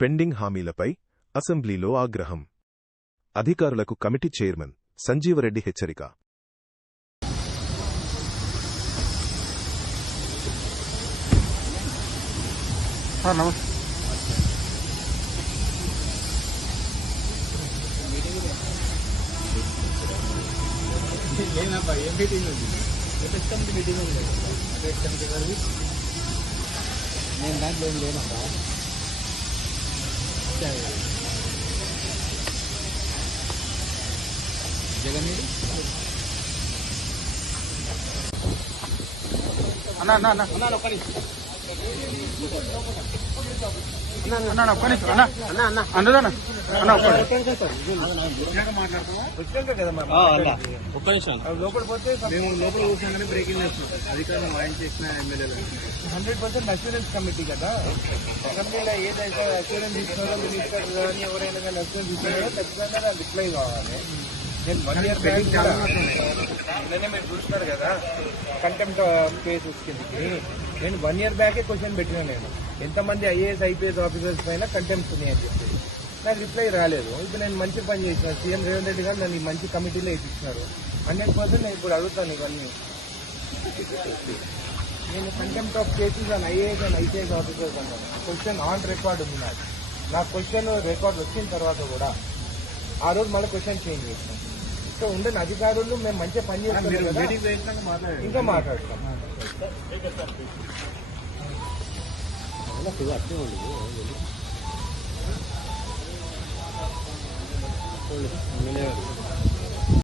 Pending హామీలపై అసెంబ్లీలో ఆగ్రహం. అధికారులకు కమిటీ చైర్మన్ సంజీవరెడ్డి హెచ్చరిక. నేను దాంట్లో ఏం లేనబ్బా. జగన్ అన్నా అన్నా అన్నా అన్నా ఒక్క నిమిషం అన్నా ఒక్క నిమిషం అన్నా అన్నా అన్నా అందరూ అన్నా ఒక్క నిమిషం లోపల పోతే మేము లోపల కూర్చోగానే బ్రేకింగ్ చేస్తున్నాం. అధికారులు మాయం చేసిన ఎమ్మెల్యేలు 100% అష్యూరెన్స్ కమిటీ కదా. అసెంబ్లీలో ఏదైతే అష్యూరెన్స్ ఇస్తున్నారో మినిస్టర్ కానీ ఎవరైనా కానీ అష్యూరెన్స్ ఇస్తున్నారో ఖచ్చితంగా దాని రిప్లై కావాలి. నేను 1 year బ్యాక్ నిన్ననే మీరు చూస్తున్నారు కదా కంటెంప్ట్ కేసెస్ కిందకి. నేను 1 year బ్యాకే క్వశ్చన్ పెట్టినా. నేను ఎంతమంది ఐఏఎస్ ఐపీఎస్ ఆఫీసర్స్ పైన కంటెంప్ట్స్ ఉన్నాయని చెప్పి నాకు రిప్లై రాలేదు. ఇప్పుడు నేను మంచి పని చేసిన. సీఎం రేవంత్ రెడ్డి గారు నన్ను మంచి కమిటీలో ఇచ్చినారు. 100% నేను ఇప్పుడు అడుగుతాను ఇవన్నీ. నేను contempt of cases and IAS and IPS officers అన్నాను. క్వశ్చన్ ఆన్ రికార్డ్ ఉంది. నా క్వశ్చన్ రికార్డ్ వచ్చిన తర్వాత కూడా ఆ రోజు మళ్ళీ క్వశ్చన్ చేంజ్ చేస్తాం. సో ఉండిన అధికారులు మేము మంచిగా పని చేస్తాం. ఇంకా మాట్లాడతాం.